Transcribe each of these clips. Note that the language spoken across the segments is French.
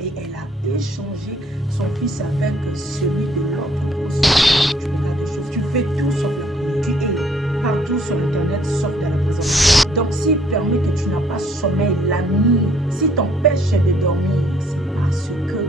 et elle a échangé son fils avec celui de l'autre. Tu regardes des choses, tu fais tout sauf la prière. Tu es partout sur internet sauf dans la présence. Donc s'il permet que tu n'as pas sommeil la nuit, si t'empêche de dormir, c'est parce que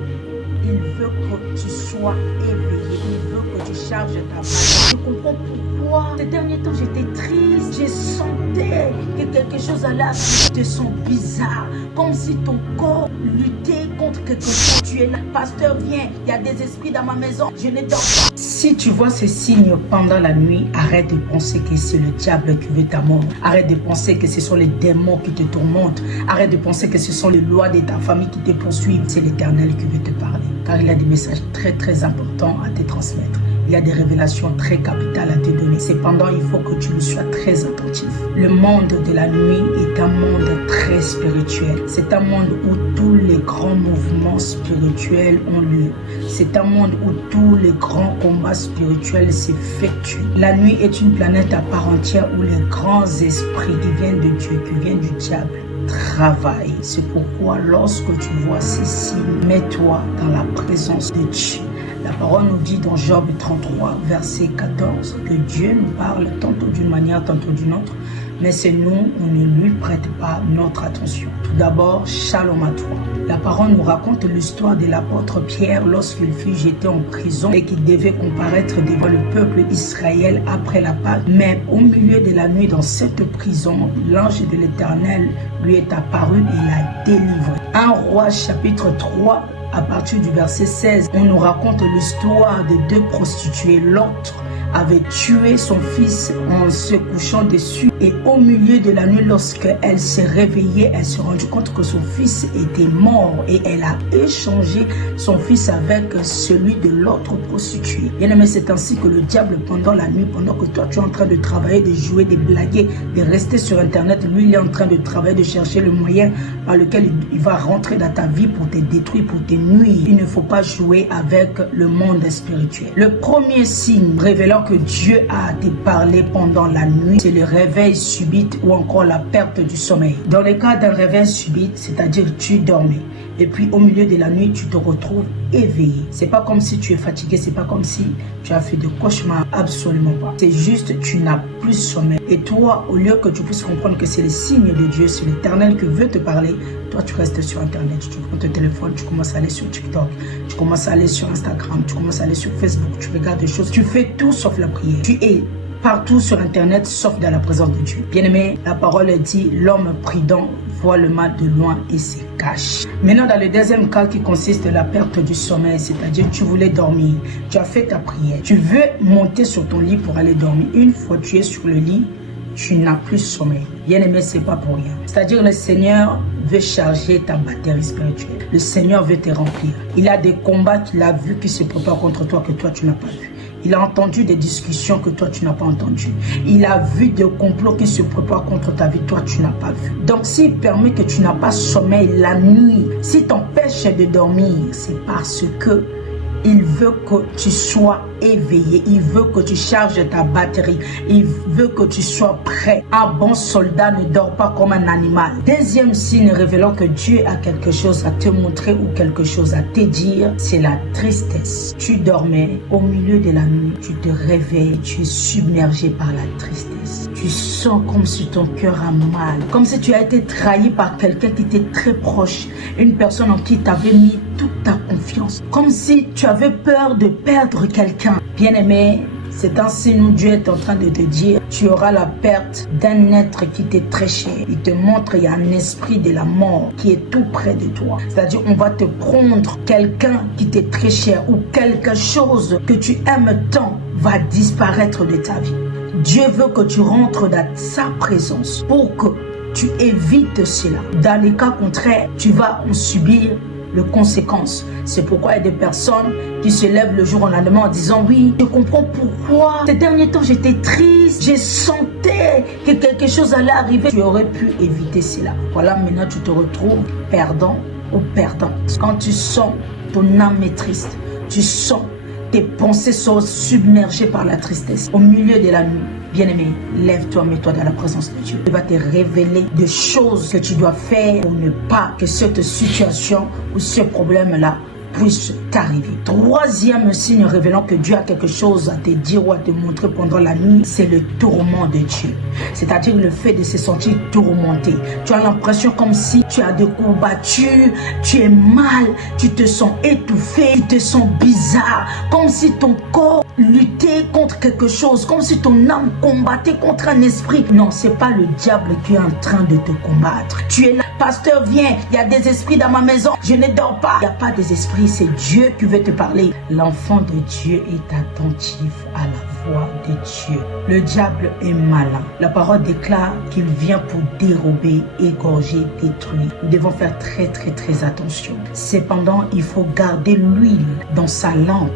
il veut que tu sois éveillé, il veut que tu charges ta batterie. Je comprends pourquoi. Ces derniers temps, j'étais triste. Je sentais que quelque chose allait arriver. Je te sens bizarre, comme si ton corps luttait contre quelque chose. Tu es là, pasteur, viens, il y a des esprits dans ma maison, je ne dors pas. Si tu vois ces signes pendant la nuit, arrête de penser que c'est le diable qui veut ta mort. Arrête de penser que ce sont les démons qui te tourmentent. Arrête de penser que ce sont les lois de ta famille qui te poursuivent. C'est l'Éternel qui veut te parler, car il a des messages très importants à te transmettre. Il y a des révélations très capitales à te donner. Cependant, il faut que tu lui sois très attentif. Le monde de la nuit est un monde très spirituel. C'est un monde où tous les grands mouvements spirituels ont lieu. C'est un monde où tous les grands combats spirituels s'effectuent. La nuit est une planète à part entière où les grands esprits qui viennent de Dieu, qui viennent du diable, travaillent. C'est pourquoi lorsque tu vois ces signes, mets-toi dans la présence de Dieu. La parole nous dit dans Job 33, verset 14, que Dieu nous parle tantôt d'une manière, tantôt d'une autre, mais c'est nous, on ne lui prête pas notre attention. Tout d'abord, shalom à toi. La parole nous raconte l'histoire de l'apôtre Pierre lorsqu'il fut jeté en prison et qu'il devait comparaître devant le peuple d'Israël après la Pâque. Mais au milieu de la nuit, dans cette prison, l'ange de l'Éternel lui est apparu et l'a délivré. 1 Roi chapitre 3, à partir du verset 16, on nous raconte l'histoire de deux prostituées. L'autre avait tué son fils en se couchant dessus. Et au milieu de la nuit, lorsqu'elle s'est réveillée, elle s'est rendue compte que son fils était mort. Et elle a échangé son fils avec celui de l'autre prostituée. Bien aimé, c'est ainsi que le diable, pendant la nuit, pendant que toi tu es en train de travailler, de jouer, de blaguer, de rester sur internet, lui il est en train de travailler, de chercher le moyen par lequel il va rentrer dans ta vie pour te détruire, pour te nuire. Il ne faut pas jouer avec le monde spirituel. Le premier signe révélant que Dieu a te parlé pendant la nuit, c'est le réveil subit ou encore la perte du sommeil. Dans le cas d'un réveil subit, c'est-à-dire tu dormais et puis au milieu de la nuit, tu te retrouves éveillé. C'est pas comme si tu es fatigué, c'est pas comme si tu as fait de cauchemars, absolument pas. C'est juste tu n'as plus sommeil. Et toi, au lieu que tu puisses comprendre que c'est le signe de Dieu, c'est l'Éternel qui veut te parler, toi tu restes sur internet, tu prends ton téléphone, tu commences à aller sur TikTok, tu commences à aller sur Instagram, tu commences à aller sur Facebook, tu regardes des choses, tu fais tout sauf la prière. Tu es partout sur internet sauf dans la présence de Dieu. Bien aimé, la parole dit l'homme prudent voit le mal de loin et se cache. Maintenant, dans le deuxième cas qui consiste à la perte du sommeil, c'est-à-dire tu voulais dormir, tu as fait ta prière, tu veux monter sur ton lit pour aller dormir. Une fois tu es sur le lit, tu n'as plus sommeil. Bien aimé, c'est pas pour rien. C'est-à-dire le Seigneur veut charger ta batterie spirituelle. Le Seigneur veut te remplir. Il a des combats qu'il a vus qui se préparent contre toi que toi tu n'as pas vu. Il a entendu des discussions que toi tu n'as pas entendues. Il a vu des complots qui se préparent contre ta vie, toi tu n'as pas vu. Donc s'il permet que tu n'as pas sommeil la nuit, s'il t'empêche de dormir, c'est parce que il veut que tu sois éveillé. Il veut que tu charges ta batterie. Il veut que tu sois prêt. Un bon soldat ne dort pas comme un animal. Deuxième signe révélant que Dieu a quelque chose à te montrer ou quelque chose à te dire, c'est la tristesse. Tu dormais au milieu de la nuit. Tu te réveilles. Tu es submergé par la tristesse. Tu sens comme si ton cœur a mal. Comme si tu as été trahi par quelqu'un qui était très proche. Une personne en qui tu avais mis toute ta confiance. Comme si tu avais peur de perdre quelqu'un. Bien-aimé, c'est un signe où Dieu est en train de te dire, tu auras la perte d'un être qui t'est très cher. Il te montre qu'il y a un esprit de la mort qui est tout près de toi. C'est-à-dire, on va te prendre quelqu'un qui t'est très cher ou quelque chose que tu aimes tant va disparaître de ta vie. Dieu veut que tu rentres dans sa présence pour que tu évites cela. Dans les cas contraires, tu vas en subir les conséquences. C'est pourquoi il y a des personnes qui se lèvent le jour au lendemain en disant oui, je comprends pourquoi ces derniers temps j'étais triste, je sentais que quelque chose allait arriver. Tu aurais pu éviter cela. Voilà, maintenant tu te retrouves perdant ou perdante. Quand tu sens ton âme est triste, tu sens tes pensées sont submergées par la tristesse au milieu de la nuit. Bien-aimé, lève-toi, mets-toi dans la présence de Dieu. Il va te révéler des choses que tu dois faire pour ne pas que cette situation ou ce problème-là puisse t'arriver. Troisième signe révélant que Dieu a quelque chose à te dire ou à te montrer pendant la nuit, c'est le tourment de Dieu. C'est-à-dire le fait de se sentir tourmenté. Tu as l'impression comme si tu as des courbatures, tu es mal, tu te sens étouffé, tu te sens bizarre, comme si ton corps luttait contre quelque chose, comme si ton âme combattait contre un esprit. Non, c'est pas le diable qui est en train de te combattre. Tu es là, pasteur, viens, il y a des esprits dans ma maison, je ne dors pas. Il n'y a pas des esprits. C'est Dieu qui veut te parler. L'enfant de Dieu est attentif à la voix de Dieu. Le diable est malin. La parole déclare qu'il vient pour dérober, égorger, détruire. Nous devons faire très attention. Cependant, il faut garder l'huile dans sa lampe.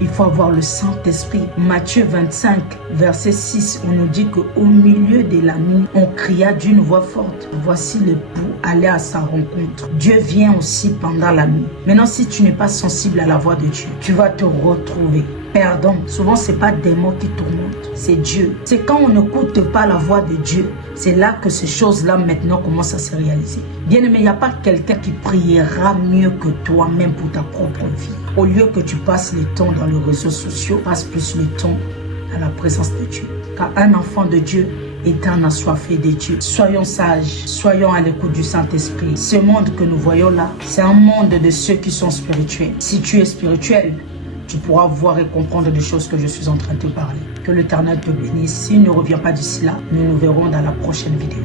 Il faut avoir le Saint-Esprit. Matthieu 25, verset 6, on nous dit qu'au milieu de la nuit, on cria d'une voix forte. Voici l'époux aller à sa rencontre. Dieu vient aussi pendant la nuit. Maintenant, si tu n'es pas sensible à la voix de Dieu, tu vas te retrouver perdant. Souvent, ce n'est pas des mots qui tourmentent, c'est Dieu. C'est quand on n'écoute pas la voix de Dieu, c'est là que ces choses-là maintenant commencent à se réaliser. Bien-aimé, il n'y a pas quelqu'un qui priera mieux que toi-même pour ta propre vie. Au lieu que tu passes le temps dans les réseaux sociaux, passe plus le temps dans la présence de Dieu. Car un enfant de Dieu est un assoiffé de Dieu. Soyons sages, soyons à l'écoute du Saint-Esprit. Ce monde que nous voyons là, c'est un monde de ceux qui sont spirituels. Si tu es spirituel, tu pourras voir et comprendre des choses que je suis en train de te parler. Que l'Éternel te bénisse. S'il ne revient pas d'ici là, nous nous verrons dans la prochaine vidéo.